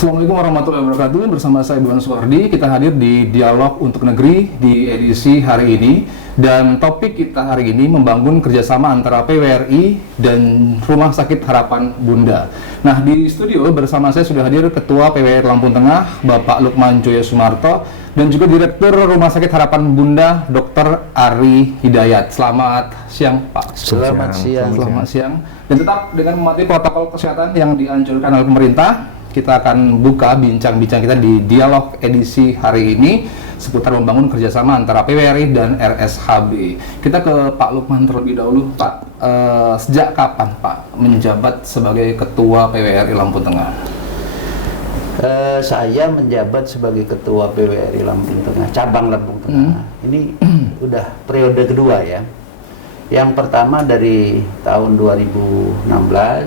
Assalamualaikum warahmatullahi wabarakatuh. Bersama saya Iwan Suwardi, kita hadir di Dialog untuk Negeri di edisi hari ini. Dan topik kita hari ini membangun kerjasama antara PWRI dan Rumah Sakit Harapan Bunda. Nah, di studio bersama saya sudah hadir Ketua PWRI Lampung Tengah, Bapak Lukman Joyo Sumarto, dan juga Direktur Rumah Sakit Harapan Bunda, Dr. Ari Hidayat. Selamat siang, Pak. Selamat siang. Selamat siang. Dan tetap dengan mematuhi protokol kesehatan yang dianjurkan oleh pemerintah, kita akan buka bincang-bincang kita di Dialog edisi hari ini seputar membangun kerjasama antara PWRI dan RSHB. Kita ke Pak Lukman terlebih dahulu, Pak. Sejak kapan Pak menjabat sebagai Ketua PWRI Lampung Tengah? Saya menjabat sebagai Ketua PWRI Lampung Tengah, cabang Lampung Tengah. Ini udah periode kedua ya. Yang pertama dari tahun 2016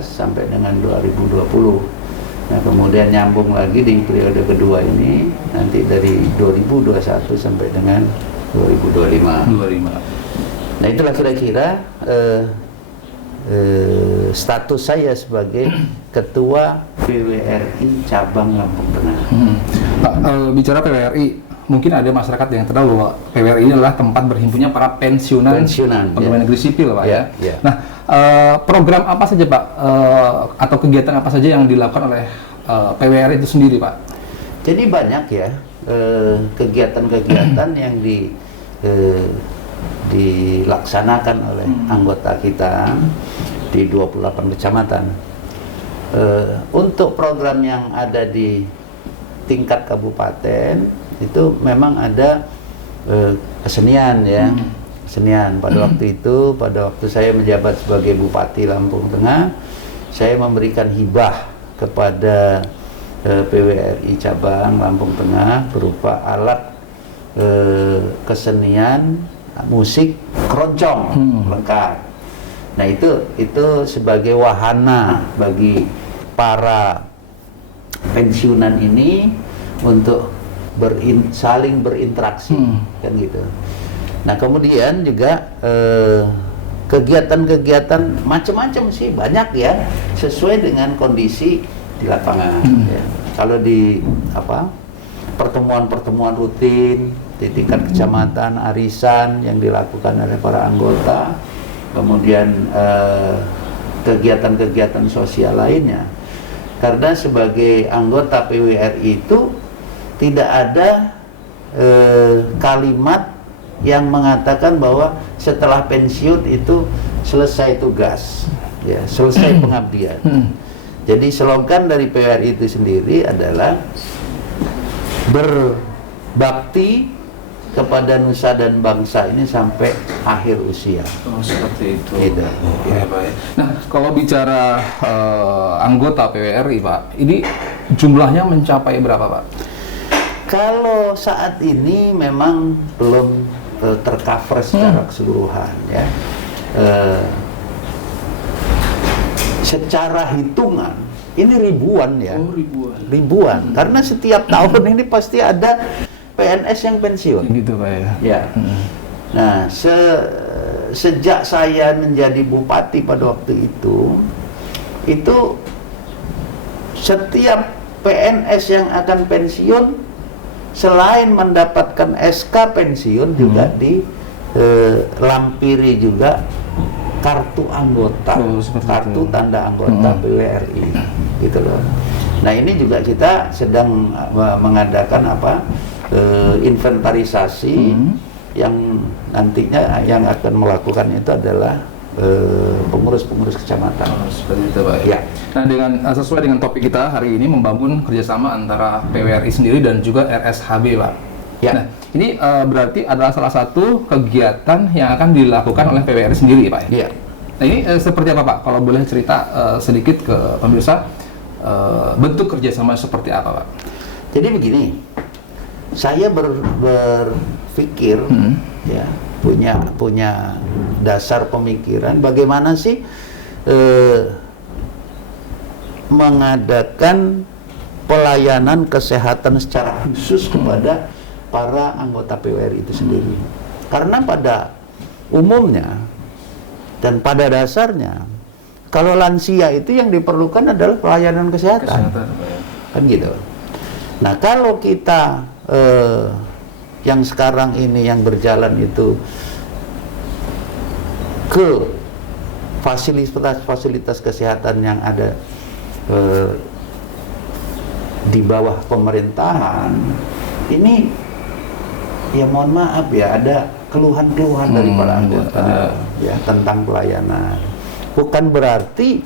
sampai dengan 2020. Nah, kemudian nyambung lagi di periode kedua ini nanti dari 2021 sampai dengan 2025. Nah, itulah kira-kira status saya sebagai Ketua PWRI cabang Lampung Tengah. Pak, bicara PWRI, mungkin ada masyarakat yang tahu bahwa PWRI ini adalah tempat berhimpunnya para pensiunan pegawai negeri sipil, Pak ya. Nah, program apa saja Pak atau kegiatan apa saja yang dilakukan oleh PWRI itu sendiri, Pak? Jadi banyak ya kegiatan-kegiatan yang dilaksanakan oleh anggota kita di 28 kecamatan. Untuk program yang ada di tingkat kabupaten itu memang ada kesenian ya. Kesenian pada waktu itu, pada waktu saya menjabat sebagai Bupati Lampung Tengah, saya memberikan hibah kepada PWRI cabang Lampung Tengah berupa alat kesenian musik keroncong lengkap. Nah, itu sebagai wahana bagi para pensiunan ini untuk saling berinteraksi kan gitu. Nah, kemudian juga kegiatan-kegiatan macam-macam sih banyak ya, sesuai dengan kondisi di lapangan. Ya. Kalau di pertemuan-pertemuan rutin di tingkat kecamatan, arisan yang dilakukan oleh para anggota, kemudian kegiatan-kegiatan sosial lainnya. Karena sebagai anggota PWRI itu tidak ada kalimat yang mengatakan bahwa setelah pensiun itu selesai tugas, ya, selesai pengabdian. Jadi slogan dari PWRI itu sendiri adalah berbakti kepada nusa dan bangsa ini sampai akhir usia. Oh, seperti itu. Gitu. Ya, baik. Nah, kalau bicara anggota PWRI, Pak, ini jumlahnya mencapai berapa, Pak? Kalau saat ini memang belum tercover secara keseluruhan ya. Secara hitungan ini ribuan ya. Oh, ribuan. Karena setiap tahun ini pasti ada PNS yang pensiun. Gitu, Pak ya. Ya. Nah, sejak saya menjadi bupati pada waktu itu setiap PNS yang akan pensiun selain mendapatkan SK pensiun juga dilampiri juga kartu anggota, kartu tanda anggota PWRI, gitu loh. Nah, ini juga kita sedang mengadakan inventarisasi yang nantinya yang akan melakukan itu adalah pengurus-pengurus kecamatan. Seperti itu, Pak ya. Nah, sesuai dengan topik kita hari ini membangun kerjasama antara PWRI sendiri dan juga RSHB, Pak. Ya. Nah, ini berarti adalah salah satu kegiatan yang akan dilakukan oleh PWRI sendiri, Pak ya. Nah, ini seperti apa, Pak? Kalau boleh cerita sedikit ke pemirsa, bentuk kerjasama seperti apa, Pak? Jadi begini, saya berpikir ya, punya dasar pemikiran bagaimana sih mengadakan pelayanan kesehatan secara khusus kepada para anggota PWRI itu sendiri. Karena pada umumnya dan pada dasarnya kalau lansia itu yang diperlukan adalah pelayanan kesehatan. kan gitu. Nah kalau kita yang sekarang ini yang berjalan itu ke fasilitas kesehatan yang ada di bawah pemerintahan, ini ya mohon maaf ya, ada keluhan-keluhan dari para anggota ya tentang pelayanan. Bukan berarti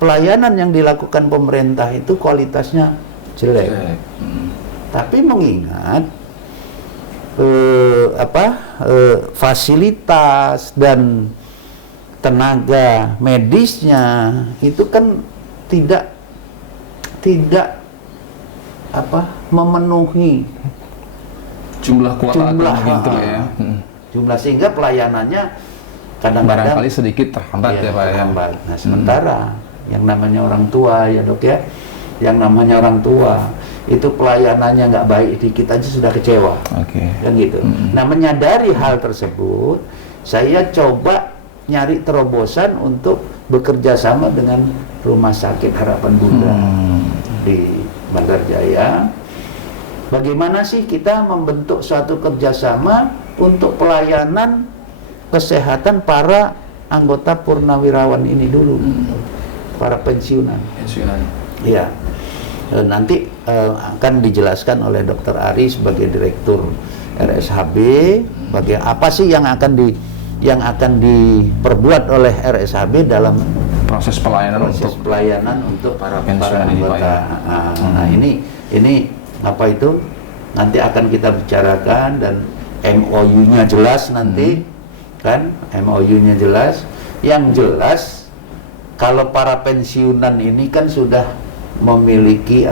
pelayanan yang dilakukan pemerintah itu kualitasnya jelek. Tapi mengingat fasilitas dan tenaga medisnya itu kan tidak memenuhi jumlah kuota gitu ya. Jumlah, sehingga pelayanannya kadang-kadang barangkali sedikit terhambat ya Pak ya. Terhambat. Nah sementara yang namanya orang tua ya Dok ya, yang namanya orang tua itu pelayanannya nggak baik dikit aja sudah kecewa. Kan gitu. Nah menyadari hal tersebut, saya coba nyari terobosan untuk bekerja sama dengan Rumah Sakit Harapan Bunda di Bandar Jaya. Bagaimana sih kita membentuk suatu kerjasama untuk pelayanan kesehatan para anggota purnawirawan ini dulu, para pensiunan. Iya. Nanti akan dijelaskan oleh Dr. Ari sebagai Direktur RSHB, apa sih yang akan diperbuat oleh RSHB dalam proses pelayanan untuk para anggota. Nah ini apa itu nanti akan kita bicarakan, dan MOU-nya jelas nanti kan, MOU-nya jelas. Yang jelas kalau para pensiunan ini kan sudah memiliki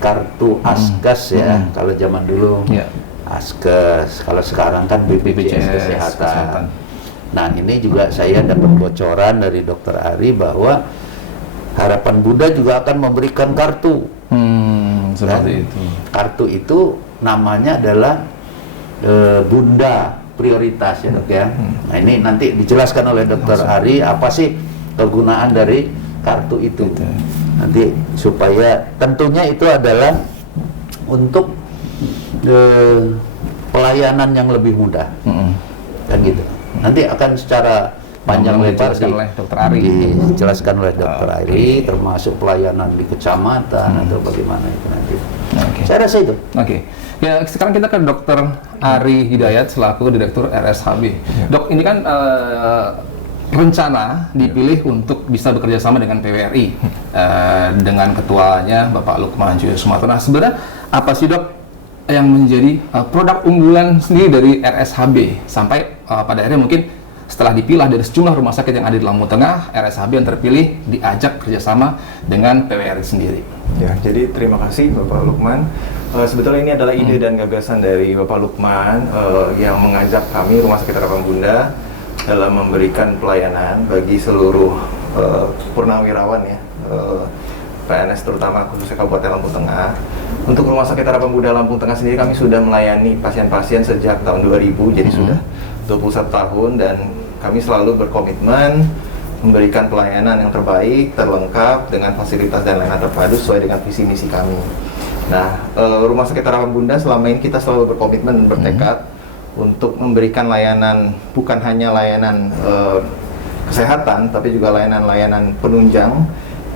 kartu Askas ya, kalau zaman dulu Askes, kalau sekarang kan BPJS Kesehatan. Nah ini juga saya dapat bocoran dari Dr. Ari bahwa Harapan Bunda juga akan memberikan kartu. Seperti itu. Kartu itu namanya adalah Bunda Prioritas ya Dok ya. Nah ini nanti dijelaskan oleh Dr. Ari apa sih kegunaan dari kartu itu. Nanti supaya tentunya itu adalah untuk pelayanan yang lebih mudah. Kan gitu. Nanti akan secara panjang lebar dijelaskan oleh Dr. Ari, termasuk pelayanan di kecamatan atau bagaimana itu nanti. Saya rasa itu. Ya sekarang kita ke Dr. Ari Hidayat selaku Direktur RSHB. Dok, ini kan rencana dipilih untuk bisa bekerja sama dengan PWRI dengan ketuanya Bapak Lukman Joyo Sumarto. Nah sebenarnya apa sih Dok yang menjadi produk unggulan sendiri dari RSHB sampai pada akhirnya mungkin setelah dipilah dari sejumlah rumah sakit yang ada di Lampung Tengah, RSHB yang terpilih diajak kerjasama dengan PWRI sendiri. Ya, jadi terima kasih Bapak Lukman. Sebetulnya ini adalah ide dan gagasan dari Bapak Lukman yang mengajak kami Rumah Sakit Harapan Bunda dalam memberikan pelayanan bagi seluruh purnawirawan ya, PNS terutama khususnya Kabupaten Lampung Tengah. Untuk Rumah Sakit Harapan Bunda Lampung Tengah sendiri kami sudah melayani pasien-pasien sejak tahun 2000, jadi sudah 21 tahun, dan kami selalu berkomitmen memberikan pelayanan yang terbaik, terlengkap dengan fasilitas dan layanan terpadu sesuai dengan visi misi kami. Nah, Rumah Sakit Harapan Bunda selama ini kita selalu berkomitmen dan bertekad untuk memberikan layanan, bukan hanya layanan kesehatan, tapi juga layanan-layanan penunjang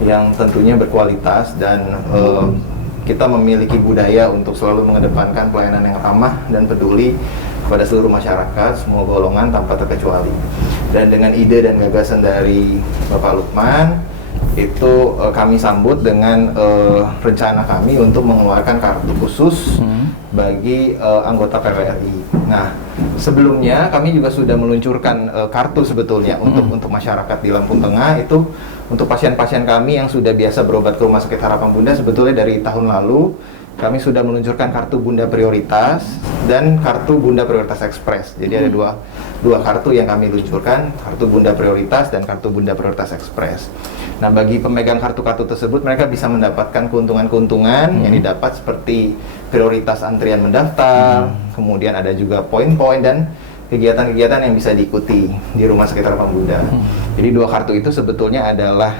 yang tentunya berkualitas, dan kita memiliki budaya untuk selalu mengedepankan pelayanan yang ramah dan peduli kepada seluruh masyarakat, semua golongan tanpa terkecuali. Dan dengan ide dan gagasan dari Bapak Lukman, itu kami sambut dengan rencana kami untuk mengeluarkan kartu khusus bagi anggota PWRI. Nah, sebelumnya kami juga sudah meluncurkan kartu sebetulnya untuk masyarakat di Lampung Tengah, itu untuk pasien-pasien kami yang sudah biasa berobat ke Rumah Sakit Harapan Bunda. Sebetulnya dari tahun lalu kami sudah meluncurkan kartu Bunda Prioritas dan kartu Bunda Prioritas Ekspres. Jadi ada dua kartu yang kami luncurkan, kartu Bunda Prioritas dan kartu Bunda Prioritas Ekspres. Nah, bagi pemegang kartu-kartu tersebut, mereka bisa mendapatkan keuntungan-keuntungan yang didapat seperti prioritas antrian mendaftar, kemudian ada juga poin-poin dan kegiatan-kegiatan yang bisa diikuti di Rumah Sakit Harapan Bunda. Jadi dua kartu itu sebetulnya adalah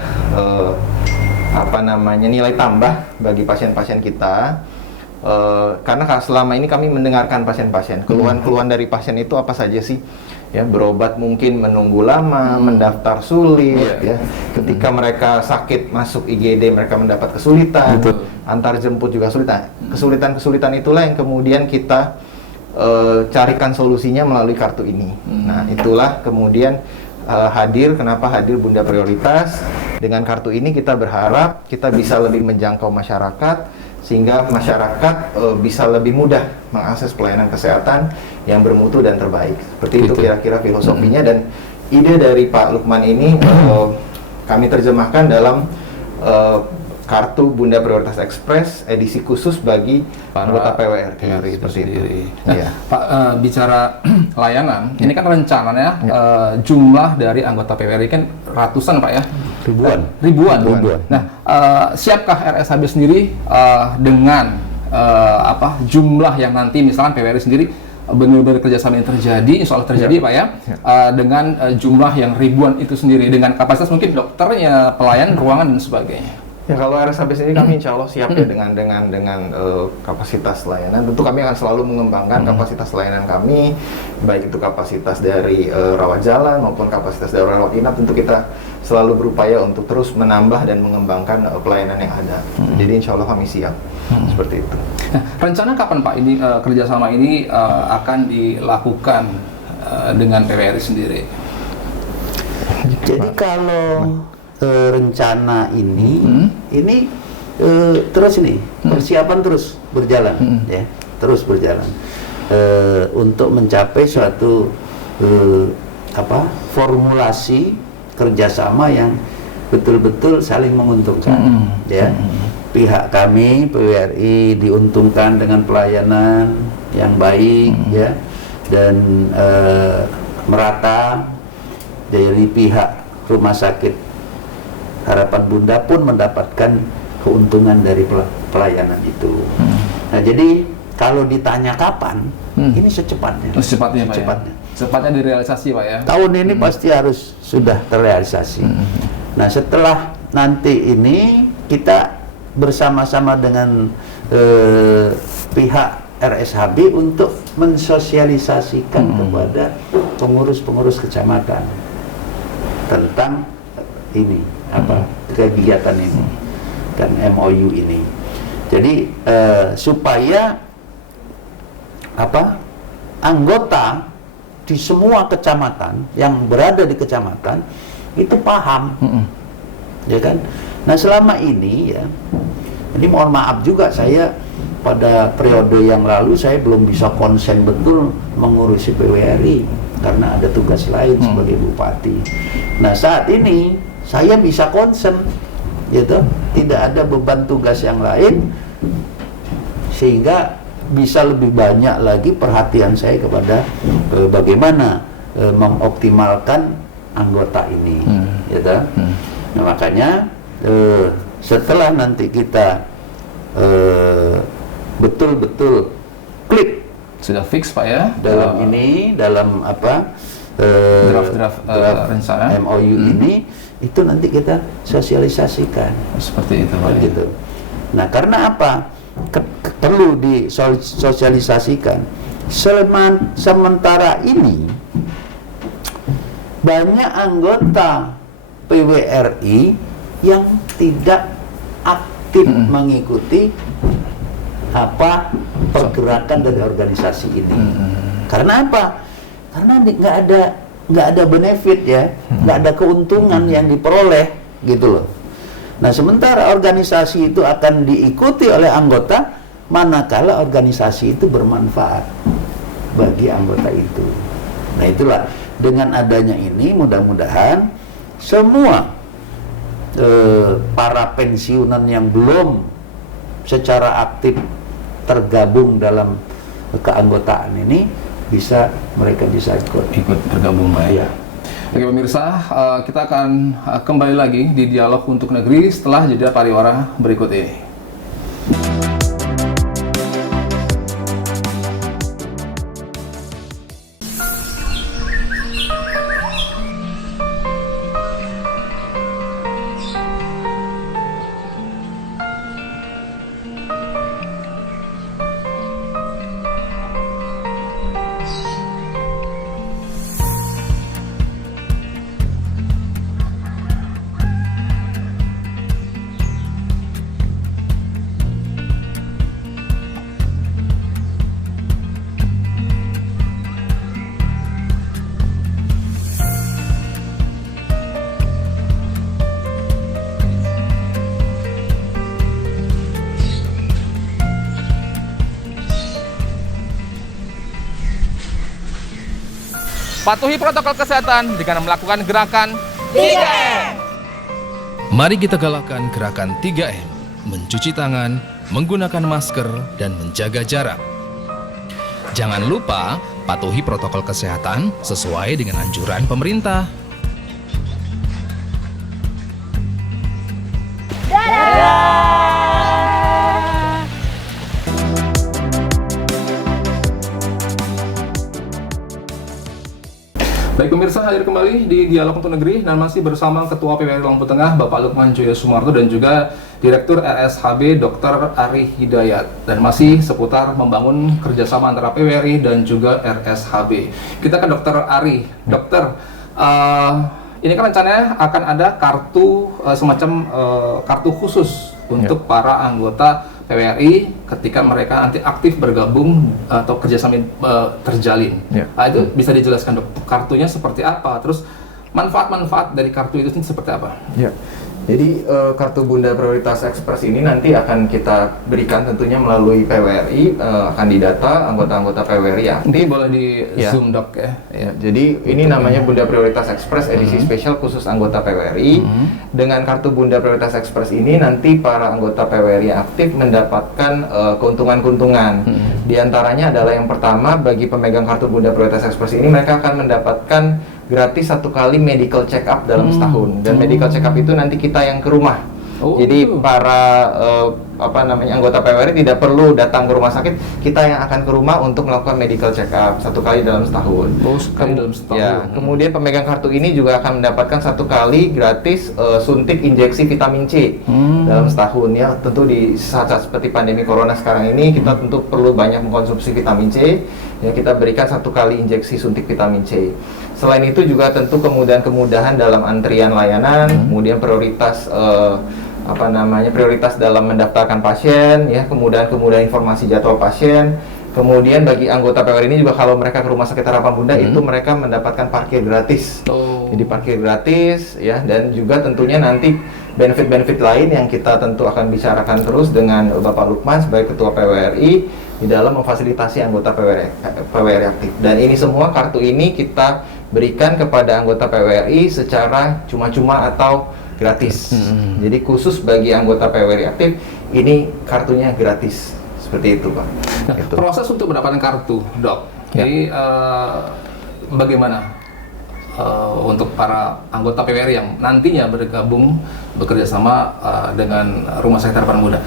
nilai tambah bagi pasien-pasien kita. Karena selama ini kami mendengarkan pasien-pasien, keluhan-keluhan dari pasien itu apa saja sih? Ya, berobat mungkin menunggu lama, mendaftar sulit, ya. Ketika mereka sakit masuk IGD mereka mendapat kesulitan, antar jemput juga sulit. Nah, kesulitan-kesulitan itulah yang kemudian kita carikan solusinya melalui kartu ini. Nah, itulah kemudian kenapa hadir Bunda Prioritas. Dengan kartu ini kita berharap kita bisa lebih menjangkau masyarakat, sehingga masyarakat bisa lebih mudah mengakses pelayanan kesehatan yang bermutu dan terbaik. Seperti itu kira-kira filosofinya, dan ide dari Pak Lukman ini kami terjemahkan dalam kartu Bunda Prioritas Express edisi khusus bagi anggota PWRI seperti itu. Nah, ya. Pak, bicara layanan, ini kan rencananya jumlah dari anggota PWRI kan ratusan, Pak, ya? Ribuan. Nah, siapkah RSHB sendiri dengan jumlah yang nanti misalkan PWRI sendiri benar-benar kerjasama yang terjadi, insya Allah terjadi, Pak, ya, dengan jumlah yang ribuan itu sendiri, dengan kapasitas mungkin dokternya, pelayan, ruangan dan sebagainya. Ya, kalau RSHB sendiri kami insya Allah siap ya dengan kapasitas layanan. Tentu kami akan selalu mengembangkan kapasitas layanan kami, baik itu kapasitas dari rawat jalan maupun kapasitas dari rawat inap. Tentu kita selalu berupaya untuk terus menambah dan mengembangkan pelayanan yang ada. Jadi insya Allah kami siap seperti itu. Nah, rencana kapan, Pak, ini kerjasama ini akan dilakukan dengan PWRI sendiri? Jadi kalau rencana ini terus nih persiapan terus berjalan, ya, terus berjalan untuk mencapai suatu formulasi kerjasama yang betul-betul saling menguntungkan, ya. Pihak kami PWRI diuntungkan dengan pelayanan yang baik, ya, dan merata. Dari pihak rumah sakit Harapan Bunda pun mendapatkan keuntungan dari pelayanan itu. Nah, jadi kalau ditanya kapan, ini secepatnya. Secepatnya, Pak, ya? Secepatnya direalisasi, Pak, ya? Tahun ini pasti harus sudah terrealisasi. Nah, setelah nanti ini kita bersama-sama dengan pihak RSHB untuk mensosialisasikan kepada pengurus-pengurus kecamatan tentang ini, kegiatan ini dan MOU ini. Jadi supaya anggota di semua kecamatan yang berada di kecamatan itu paham, ya kan? Nah, selama ini, ya, ini mohon maaf juga, saya pada periode yang lalu saya belum bisa konsen betul mengurusi PWRI karena ada tugas lain sebagai bupati. Nah, saat ini saya bisa konsen, gitu, tidak ada beban tugas yang lain, sehingga bisa lebih banyak lagi perhatian saya kepada bagaimana mengoptimalkan anggota ini, gitu. Nah, makanya setelah nanti kita betul-betul klik, sudah fix, Pak, ya, dalam draft rencana MOU ini, itu nanti kita sosialisasikan seperti itu, Pak, gitu. Nah, karena apa? Perlu disosialisasikan. Sementara ini banyak anggota PWRI yang tidak aktif mengikuti pergerakan dari organisasi ini. Karena apa? Karena nggak ada benefit, ya, nggak ada keuntungan yang diperoleh, gitu loh. Nah, sementara organisasi itu akan diikuti oleh anggota manakala organisasi itu bermanfaat bagi anggota itu. Nah, itulah, dengan adanya ini mudah-mudahan semua para pensiunan yang belum secara aktif tergabung dalam keanggotaan ini mereka bisa ikut bergabung, Pak, ya. Oke, pemirsa, kita akan kembali lagi di Dialog untuk Negeri setelah jeda pariwara berikut ini. Patuhi protokol kesehatan dengan melakukan gerakan 3M. Mari kita galakkan gerakan 3M, mencuci tangan, menggunakan masker, dan menjaga jarak. Jangan lupa patuhi protokol kesehatan sesuai dengan anjuran pemerintah. Baik pemirsa, hadir kembali di Dialog untuk Negeri dan masih bersama Ketua PWRI Lampung Tengah Bapak Lukman Joyo Sumarto dan juga Direktur RSHB Dr. Ari Hidayat, dan masih seputar membangun kerjasama antara PWRI dan juga RSHB. Kita ke Dr. Ari. Dokter, ini kan rencananya akan ada kartu semacam kartu khusus untuk para anggota PWRI ketika mereka nanti aktif bergabung atau kerjasama terjalin. Itu bisa dijelaskan dok, kartunya seperti apa, terus manfaat-manfaat dari kartu itu seperti apa? Jadi kartu Bunda Prioritas Ekspres ini nanti akan kita berikan tentunya melalui PWRI, akan didata anggota-anggota PWRI aktif. Mungkin boleh di zoom dok ya. Jadi ini namanya Bunda Prioritas Ekspres edisi spesial khusus anggota PWRI. Dengan kartu Bunda Prioritas Ekspres ini nanti para anggota PWRI aktif mendapatkan keuntungan-keuntungan. Di antaranya adalah yang pertama, bagi pemegang kartu Bunda Prioritas Ekspres ini mereka akan mendapatkan gratis 1 kali medical check up dalam setahun, dan medical check up itu nanti kita yang ke rumah. Jadi para anggota PWRI tidak perlu datang ke rumah sakit, kita yang akan ke rumah untuk melakukan medical check up 1 kali dalam setahun. Dalam setahun. Kemudian pemegang kartu ini juga akan mendapatkan 1 kali gratis suntik injeksi vitamin C dalam setahun ya. Tentu di saat-saat seperti pandemi corona sekarang ini kita tentu perlu banyak mengkonsumsi vitamin C. Ya, kita berikan 1 kali injeksi suntik vitamin C. Selain itu juga tentu kemudahan-kemudahan dalam antrian layanan, kemudian prioritas prioritas dalam mendaftarkan pasien, ya, kemudahan-kemudahan informasi jadwal pasien. Kemudian bagi anggota PWRI ini juga kalau mereka ke Rumah Sakit Harapan Bunda itu mereka mendapatkan parkir gratis. Jadi parkir gratis ya, dan juga tentunya nanti benefit-benefit lain yang kita tentu akan bicarakan terus dengan Bapak Lukman sebagai Ketua PWRI di dalam memfasilitasi anggota PWRI aktif. Dan ini semua kartu ini kita berikan kepada anggota PWRI secara cuma-cuma atau gratis. Jadi khusus bagi anggota PWRI aktif ini kartunya gratis. Seperti itu, Pak. Nah, proses untuk mendapatkan kartu, dok. Jadi bagaimana untuk para anggota PWRI yang nantinya bergabung bekerja sama dengan Rumah Sakit Harapan Bunda?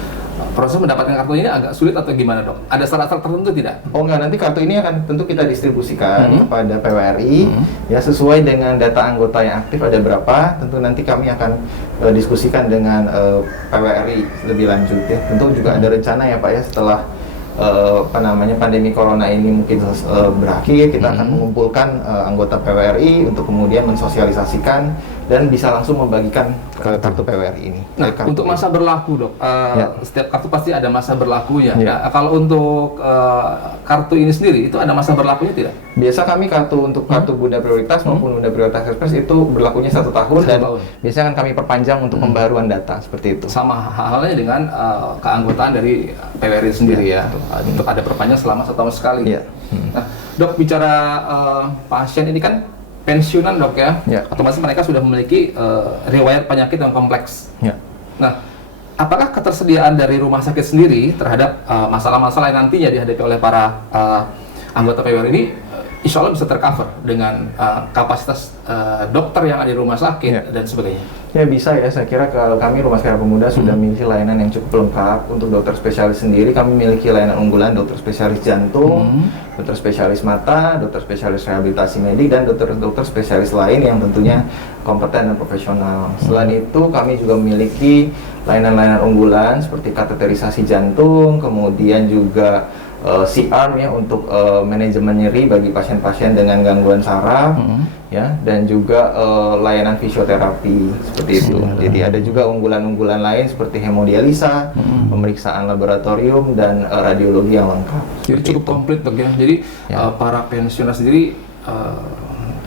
Proses mendapatkan kartu ini agak sulit atau gimana, dok? Ada syarat-syarat tertentu tidak? Oh enggak, nanti kartu ini akan tentu kita distribusikan kepada PWRI ya, sesuai dengan data anggota yang aktif ada berapa. Tentu nanti kami akan diskusikan dengan PWRI lebih lanjut ya. Tentu juga ada rencana ya Pak ya, setelah pandemi corona ini mungkin berakhir, kita akan mengumpulkan anggota PWRI untuk kemudian mensosialisasikan dan bisa langsung membagikan kartu PWRI ini. Nah, untuk masa berlaku, dok, setiap kartu pasti ada masa berlakunya. Nah, kalau untuk kartu ini sendiri, itu ada masa berlakunya tidak? Biasa kami untuk kartu Bunda Prioritas maupun Bunda Prioritas Ekspres itu berlakunya 1 tahun, dan biasanya akan kami perpanjang untuk pembaruan data seperti itu. Sama halnya dengan keanggotaan dari PWRI sendiri ya. Untuk ada perpanjang selama 1 tahun sekali. Nah, dok, bicara pasien ini kan pensiunan, dok ya, otomatis mereka sudah memiliki riwayat penyakit yang kompleks. Nah, apakah ketersediaan dari rumah sakit sendiri terhadap masalah-masalah yang nantinya dihadapi oleh para anggota PWRI ini, insya Allah bisa tercover dengan kapasitas dokter yang ada di rumah sakit dan sebagainya? Ya bisa ya, saya kira kalau kami Rumah Sakit Harapan Bunda sudah memiliki layanan yang cukup lengkap. Untuk dokter spesialis sendiri kami memiliki layanan unggulan dokter spesialis jantung, dokter spesialis mata, dokter spesialis rehabilitasi medik, dan dokter spesialis lain yang tentunya kompeten dan profesional. Selain itu kami juga memiliki layanan-layanan unggulan seperti kateterisasi jantung, kemudian juga C-arm ya untuk manajemen nyeri bagi pasien-pasien dengan gangguan saraf, ya, dan juga layanan fisioterapi seperti itu. Jadi ada juga unggulan-unggulan lain seperti hemodialisa, pemeriksaan laboratorium, dan radiologi yang lengkap. Jadi cukup komplit, dok ya. Jadi para pensiunan sendiri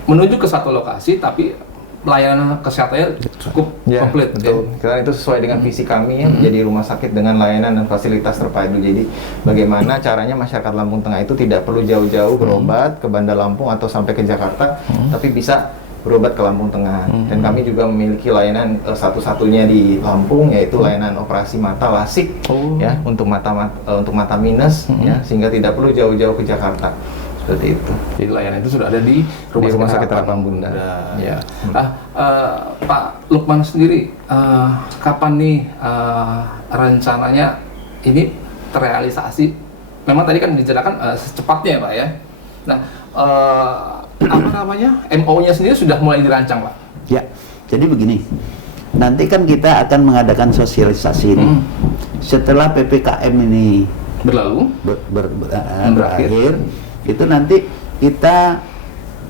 menuju ke satu lokasi, tapi layanan kesehatannya cukup Ya, komplit. betul. Karena itu sesuai dengan visi kami ya, menjadi rumah sakit dengan layanan dan fasilitas terpadu. Jadi bagaimana caranya masyarakat Lampung Tengah itu tidak perlu jauh-jauh berobat ke Bandar Lampung atau sampai ke Jakarta, tapi bisa berobat ke Lampung Tengah. Dan kami juga memiliki layanan satu-satunya di Lampung, yaitu layanan operasi mata LASIK ya untuk mata minus ya, sehingga tidak perlu jauh-jauh ke Jakarta. Seperti itu. Jadi layanan itu sudah ada di Rumah Sakit Harapan Bunda. Ya. Pak Lukman sendiri, kapan nih rencananya ini terrealisasi? Memang tadi kan dijelaskan secepatnya ya Pak ya. Nah, apa namanya, MO-nya sendiri sudah mulai dirancang Pak? Ya, jadi begini, nanti kan kita akan mengadakan sosialisasi ini. Setelah PPKM ini Berlalu? berakhir, itu nanti kita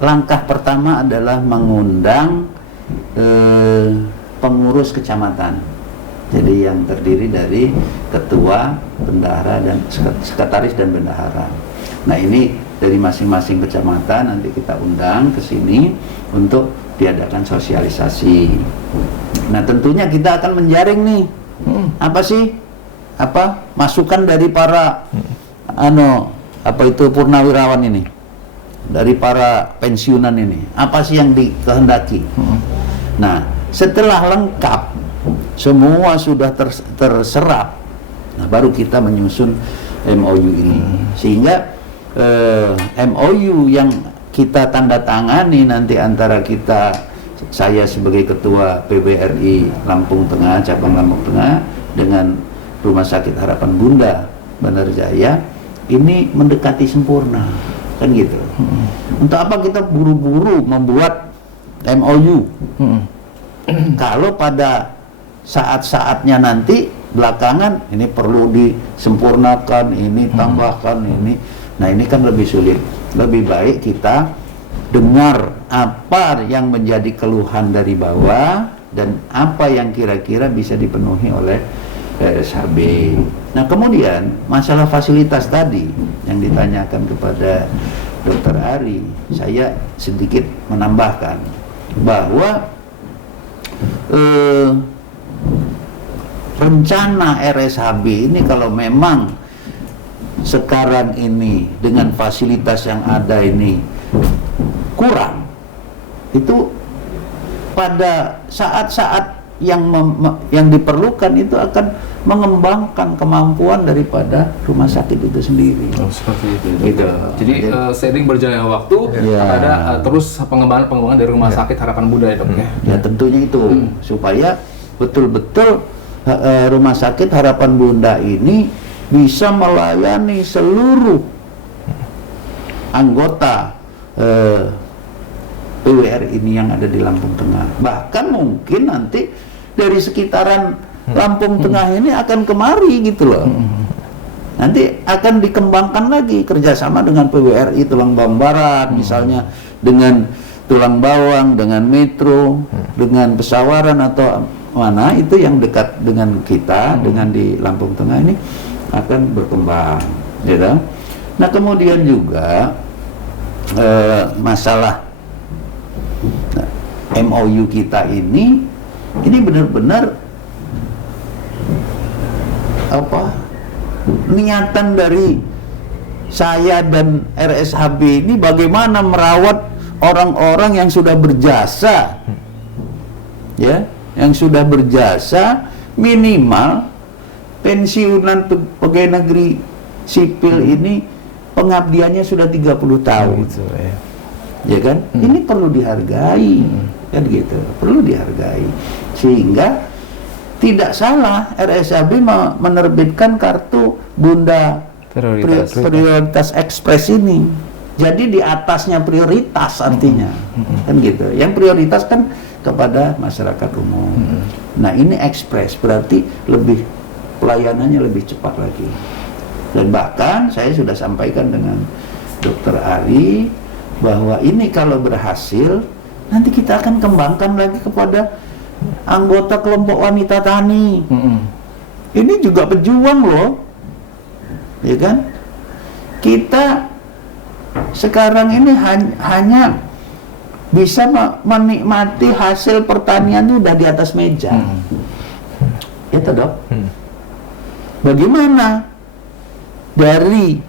langkah pertama adalah mengundang pengurus kecamatan. Jadi yang terdiri dari ketua, bendahara, dan sekretaris dan bendahara. Nah ini dari masing-masing kecamatan nanti kita undang ke sini untuk diadakan sosialisasi. Nah tentunya kita akan menjaring nih, masukan dari para purnawirawan ini, dari para pensiunan ini, apa sih yang dikehendaki. Nah setelah lengkap semua sudah terserap, nah baru kita menyusun MOU ini, sehingga MOU yang kita tanda tangani nanti antara saya sebagai ketua PWRI Lampung Tengah, cabang Lampung Tengah, dengan Rumah Sakit Harapan Bunda Bandar Jaya, ini mendekati sempurna, kan gitu. Untuk apa kita buru-buru membuat MOU? Kalau pada saat-saatnya nanti belakangan ini perlu disempurnakan, ini tambahkan, ini. Nah ini kan lebih sulit. Lebih baik kita dengar apa yang menjadi keluhan dari bawah dan apa yang kira-kira bisa dipenuhi oleh RSHB. Nah kemudian masalah fasilitas tadi yang ditanyakan kepada Dr. Ari, saya sedikit menambahkan bahwa rencana RSHB ini kalau memang sekarang ini dengan fasilitas yang ada ini kurang, itu pada saat-saat yang diperlukan itu akan mengembangkan kemampuan daripada rumah sakit itu sendiri. Seperti itu. Gitu. Jadi seiring berjalannya waktu ada terus pengembangan dari Rumah Sakit Harapan Bunda ya Dok ya. Ya tentunya itu supaya betul-betul Rumah Sakit Harapan Bunda ini bisa melayani seluruh anggota PWRI ini yang ada di Lampung Tengah. Bahkan mungkin nanti dari sekitaran Lampung Tengah ini akan kemari gitu loh. Nanti akan dikembangkan lagi kerjasama dengan PWRI Tulang Bawang Barat, misalnya dengan Tulang Bawang, dengan Metro, dengan Pesawaran atau mana itu yang dekat dengan kita, dengan di Lampung Tengah ini akan berkembang, gitu. Nah kemudian juga masalah MOU kita ini benar-benar niatan dari saya dan RSHB ini bagaimana merawat orang-orang yang sudah berjasa, ya, yang sudah berjasa minimal pensiunan pegawai negeri sipil ini pengabdiannya sudah 30 tahun. Gitu, ya. Ya kan? Ini perlu dihargai. Kan gitu. Perlu dihargai. Sehingga tidak salah RSHB menerbitkan kartu Bunda Prioritas Ekspres ini. Jadi di atasnya prioritas artinya. Kan gitu. Yang prioritas kan kepada masyarakat umum. Nah, ini ekspres berarti pelayanannya lebih cepat lagi. Dan bahkan saya sudah sampaikan dengan Dr. Ari bahwa ini kalau berhasil nanti kita akan kembangkan lagi kepada anggota kelompok wanita tani. Ini juga pejuang loh, ya kan? Kita sekarang ini hanya bisa menikmati hasil pertanian itu udah di atas meja. Itu dok. Bagaimana dari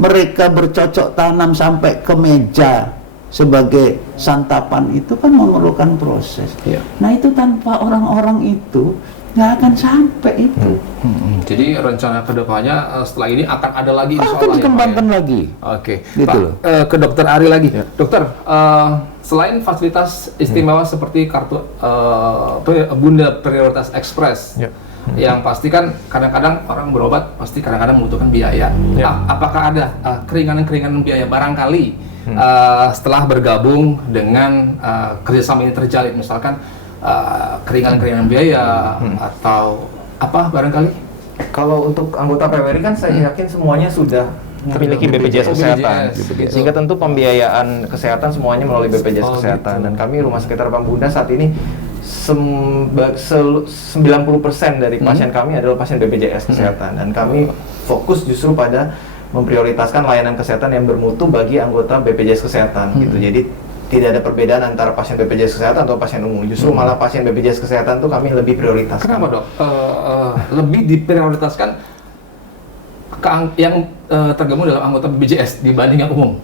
mereka bercocok tanam sampai ke meja sebagai santapan itu kan memerlukan proses. Iya. Nah itu tanpa orang-orang itu nggak akan sampai itu. Jadi rencana kedepannya setelah ini akan ada lagi insya Akan Allah ya, Pak, dikembangkan ya? lagi. Oke, Gitu Pak, loh. ke Dokter Ari lagi. Dokter, selain fasilitas istimewa seperti kartu Bunda Prioritas Ekspres, yang pasti kan kadang-kadang orang berobat pasti kadang-kadang membutuhkan biaya. Apakah ada keringanan-keringanan biaya barangkali setelah bergabung dengan kerjasama ini terjalin, misalkan keringanan-keringanan biaya atau apa barangkali? Kalau untuk anggota PWRI kan saya yakin semuanya sudah memiliki BPJS Kesehatan, BPJS, sehingga tentu pembiayaan kesehatan semuanya melalui BPJS Kesehatan. Gitu. Dan kami Rumah Sakit Harapan Bunda saat ini 90% dari pasien kami adalah pasien BPJS Kesehatan, dan kami fokus justru pada memprioritaskan layanan kesehatan yang bermutu bagi anggota BPJS Kesehatan gitu. Jadi tidak ada perbedaan antara pasien BPJS Kesehatan atau pasien umum. Justru malah pasien BPJS Kesehatan tuh kami lebih prioritaskan. Kenapa dok? Lebih diprioritaskan yang tergabung dalam anggota BPJS dibanding yang umum?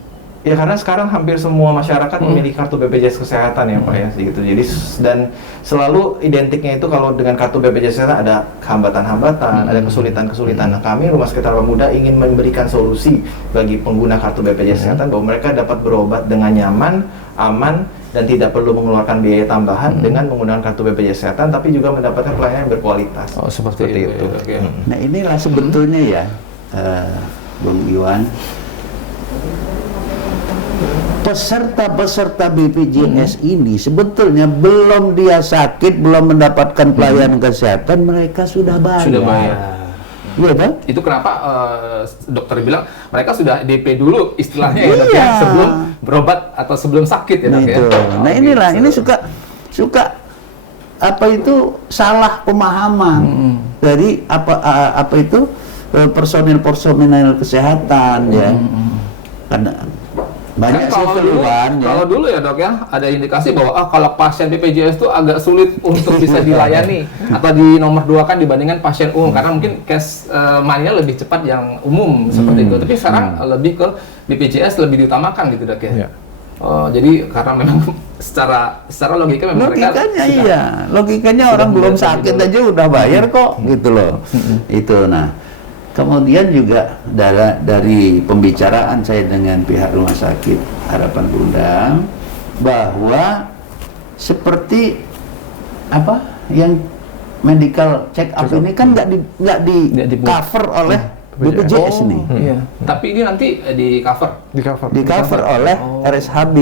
Ya karena sekarang hampir semua masyarakat memiliki kartu BPJS Kesehatan ya Pak ya, gitu. Jadi dan selalu identiknya itu kalau dengan kartu BPJS Kesehatan ada hambatan-hambatan, ada kesulitan-kesulitan. Nah, kami Rumah Sakit Harapan Bunda ingin memberikan solusi bagi pengguna kartu BPJS Kesehatan bahwa mereka dapat berobat dengan nyaman, aman, dan tidak perlu mengeluarkan biaya tambahan dengan menggunakan kartu BPJS Kesehatan, tapi juga mendapatkan pelayanan yang berkualitas. Oh seperti itu. Oke. Nah inilah sebetulnya ya, Bung Iwan, peserta-peserta BPJS ini sebetulnya belum dia sakit, belum mendapatkan pelayanan kesehatan, mereka sudah bayar. Sudah bayar. Iya kan? Itu kenapa dokter bilang mereka sudah DP dulu istilahnya ya dok ya, Iya. sebelum berobat atau sebelum sakit ya Nah, dok ya. itu. Nah Oh, inilah, gitu. ini suka apa itu salah pemahaman dari apa itu personil kesehatan ya. Karena banyak Kan kalau dulu ya dok ya ada indikasi bahwa kalau pasien BPJS itu agak sulit untuk bisa dilayani atau di nomor 2 kan dibandingkan pasien umum karena mungkin case money-nya lebih cepat yang umum seperti itu. Tapi sekarang lebih ke BPJS lebih diutamakan gitu dok ya. Oh, jadi karena memang secara logika memang mereka logikanya sudah- iya, logikanya orang belum sakit aja udah bayar kok gitu loh. Itu nah. Kemudian juga dari pembicaraan saya dengan pihak Rumah Sakit Harapan Bunda bahwa seperti apa yang medical check up ini kan nggak di cover oleh BPJS ini, Iya. Tapi ini nanti di cover. di cover oleh RSHB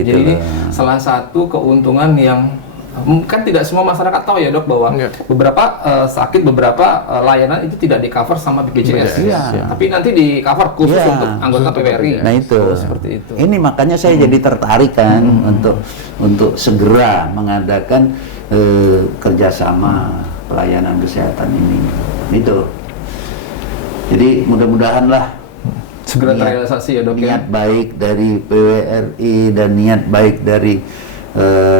gitu. Jadi ini loh. salah satu keuntungan yang kan tidak semua masyarakat tahu ya dok bahwa beberapa sakit, beberapa layanan itu tidak di cover sama BPJS. Iya. Tapi nanti di cover khusus Iya. untuk anggota PWRI. Nah itu, Oh, seperti itu. Ini makanya saya jadi tertarik kan untuk segera mengadakan kerjasama pelayanan kesehatan ini. Itu. Jadi mudah-mudahanlah Segera niat- terrealisasi ya dok ya. niat baik dari PWRI dan niat baik dari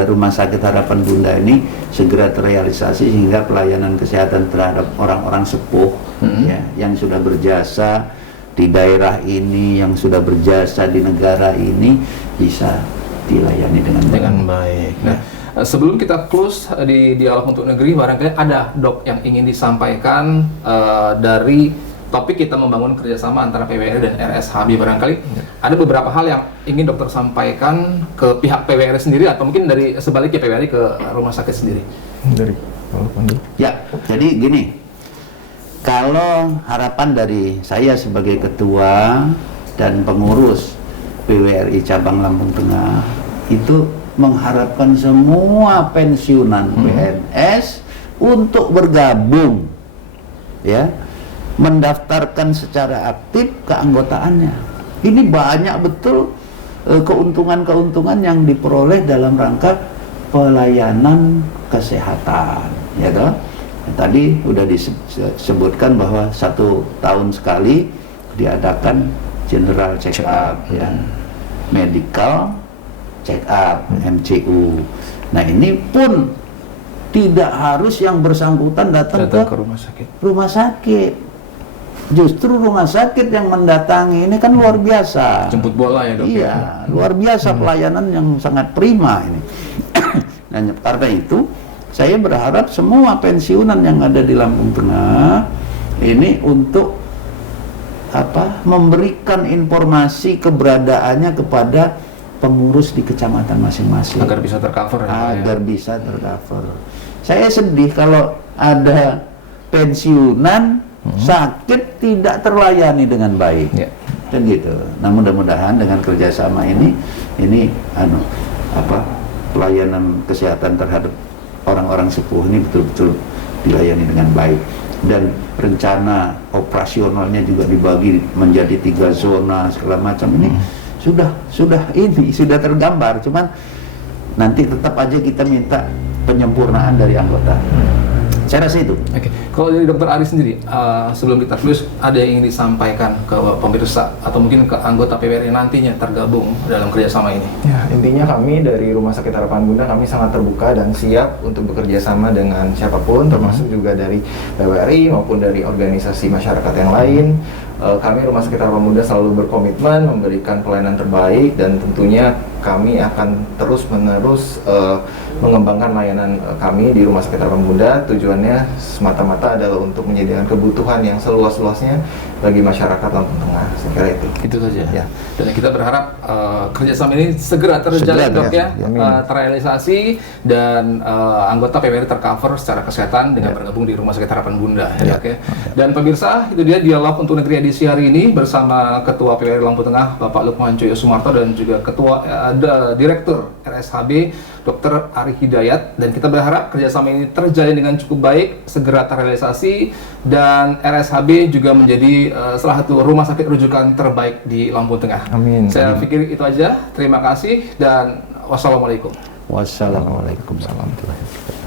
Rumah Sakit Harapan Bunda ini segera terrealisasi sehingga pelayanan kesehatan terhadap orang-orang sepuh ya, yang sudah berjasa di daerah ini, yang sudah berjasa di negara ini bisa dilayani dengan baik. Nah, sebelum kita close di dialog untuk negeri, barangkali ada dok yang ingin disampaikan dari topik kita membangun kerjasama antara PWRI dan RSHB. Barangkali ada beberapa hal yang ingin dokter sampaikan ke pihak PWRI sendiri atau mungkin dari sebaliknya PWRI ke rumah sakit sendiri. Dari Ya, jadi gini, kalau harapan dari saya sebagai ketua dan pengurus PWRI Cabang Lampung Tengah itu mengharapkan semua pensiunan PNS untuk bergabung, ya, mendaftarkan secara aktif keanggotaannya. Ini banyak betul keuntungan-keuntungan yang diperoleh dalam rangka pelayanan kesehatan, ya toh. Tadi udah disebutkan bahwa 1 tahun sekali diadakan general check up, ya, medical check up, MCU. Nah ini pun tidak harus yang bersangkutan datang ke rumah sakit. Justru rumah sakit yang mendatangi ini kan luar biasa. Jemput bola ya dok? Iya, luar biasa pelayanan yang sangat prima ini. Dan karena itu saya berharap semua pensiunan yang ada di Lampung Tengah ini untuk memberikan informasi keberadaannya kepada pengurus di kecamatan masing-masing agar bisa tercover bisa tercover. Saya sedih kalau ada pensiunan sakit tidak terlayani dengan baik. Dan gitu. Nah mudah-mudahan dengan kerjasama ini pelayanan kesehatan terhadap orang-orang sepuh ini betul-betul dilayani dengan baik. Dan rencana operasionalnya juga dibagi menjadi 3 zona segala macam ini sudah tergambar, cuman nanti tetap aja kita minta penyempurnaan dari anggota. Saya rasa itu. Oke. Kalau dari Dr. Ari sendiri, sebelum kita close, ada yang ingin disampaikan ke pemirsa atau mungkin ke anggota PWRI nantinya tergabung dalam kerjasama ini? Ya, intinya kami dari Rumah Sakit Harapan Bunda kami sangat terbuka dan siap untuk bekerja sama dengan siapapun, termasuk juga dari PWRI maupun dari organisasi masyarakat yang lain. Kami Rumah Sakit Harapan Bunda selalu berkomitmen memberikan pelayanan terbaik dan tentunya kami akan terus-menerus mengembangkan layanan kami di Rumah Sakit Harapan Bunda. Tujuannya semata-mata adalah untuk menyediakan kebutuhan yang seluas-luasnya bagi masyarakat Lampung Tengah. Saya kira itu saja. Ya. Dan kita berharap kerjasama ini segera terjalin dok ya, terrealisasi dan anggota PWRI tercover secara kesehatan dengan bergabung di Rumah Sakit Harapan Bunda. Ya. Oke. Dan pemirsa, itu dia dialog untuk negeri edisi hari ini bersama Ketua PWRI Lampung Tengah Bapak Lukman Coyo Sumarto dan juga Ketua Direktur RSHB Dr. Ari Hidayat, dan kita berharap kerjasama ini terjalin dengan cukup baik, segera terrealisasi, dan RSHB juga menjadi salah satu rumah sakit rujukan terbaik di Lampung Tengah. Amin. Saya pikir itu aja. Terima kasih dan wassalamualaikum. Wassalamualaikum warahmatullahi wabarakatuh.